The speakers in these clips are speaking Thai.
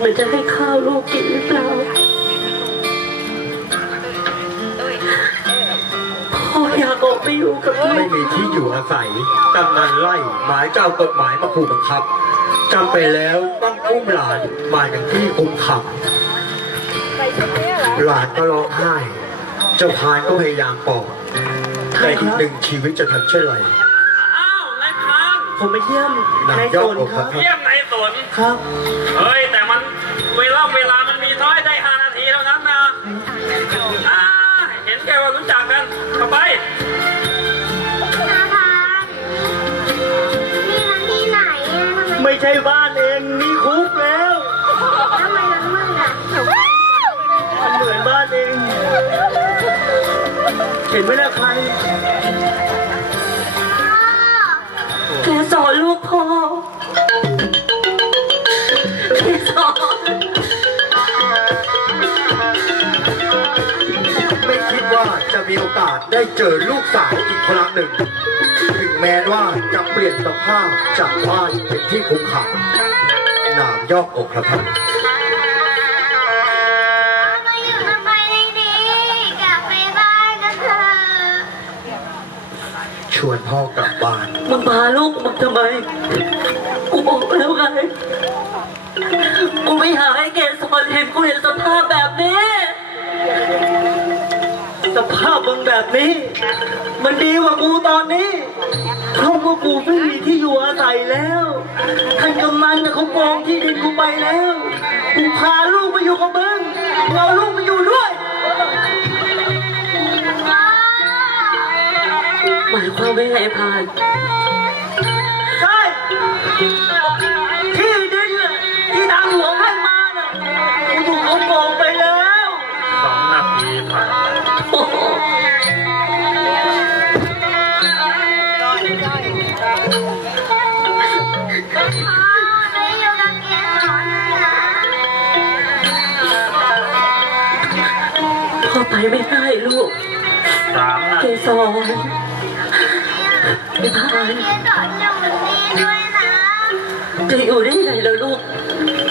หมันจะให้ข้าวลูกกินหรือเปล่าพ่ออยากออกไปอยู่กับไม่มีที่อยู่อาศัยกำนันไล่หมายเจ้ากฎหมายมาผูกบังคับจำไปแล้วต้องอุ้มหลานมาอย่างที่คุ้มขับหลานก็ร้องไห้เจ้าพานก็พยายามปอบแต่อีกหนึ่งชีวิตจะทำเช่นไรอ้าวนายพังผมไปเยี่ยมนายสนครับเยี่ยมนายสนครับเฮ้ยันเวลาเวลามันมีท้อยได้5นาทีเท่านั้นนะเห็นแกว่ารู้จักกัน เข้าไปไม่ใช่บ้านเอง มีคุกแล้ว ทำไมเ้อมึงอะเหมือนบ้านเอง เห็นไหมล่ะใครแกสอนลูกพ่อไม่คิดว่าจะมีโอกาสได้เจอลูกสาวอีกครั้งหนึ่ง ถึงแม้ว่าจะเปลี่ยนสภาพจากบ้านเป็นที่คุกขังหนามยอกอกระบท่านชวนพ่อกลับบ้านมึงพาลูกมึงทำไมกูบอกแล้วไงกูไม่หาให้เกศสมัยเห็นกูเห็นสภาพแบบนี้สภาพบางแบบนี้ มันดีกว่ากูตอนนี้ เพราะว่ากูไม่มีที่อยู่อาศัยแล้ว ท่านกำมันเขาปองที่ดินกูไปแล้ว กูพาลูกไปอยู่กับมึงเราลูกไปอยู่ด้วยหมายความว่าไงพานพ่อไปไม่ได้ลูกสามนะเจสองไปบ้านจะอยู่ได้ไงเ่ะลูก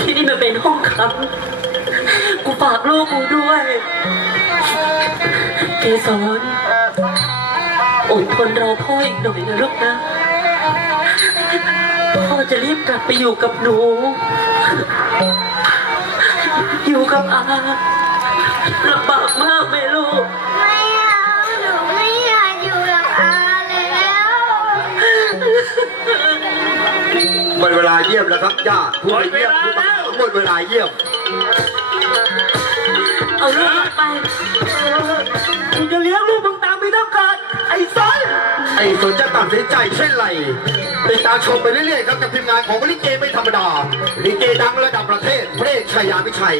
ที่นี่มันเป็นห้องครับกูฝากลูกกูด้วยเกสรอดทนรอพ่ออีกหน่อยนะลูกนะพ่อจะรีบกลับไปอยู่กับหนู อยู่กับอาลำบากมากไหมลูกหมดเวลาเยี่ยมแล้วครับย่าหมดเยี่ยมแล้วหมดเวลาเยี่ยม เอาลูกไปคุณจะเลี้ยงลูกมึงตามไปต้องการไอ้ซนไอ้ซนจะตัดสินใจเช่นไรติดตามชมไปเรื่อยๆครับกับทีมงานของลิเกไม่ธรรมดาลิเกดังระดับประเทศเพรชายาพิชัย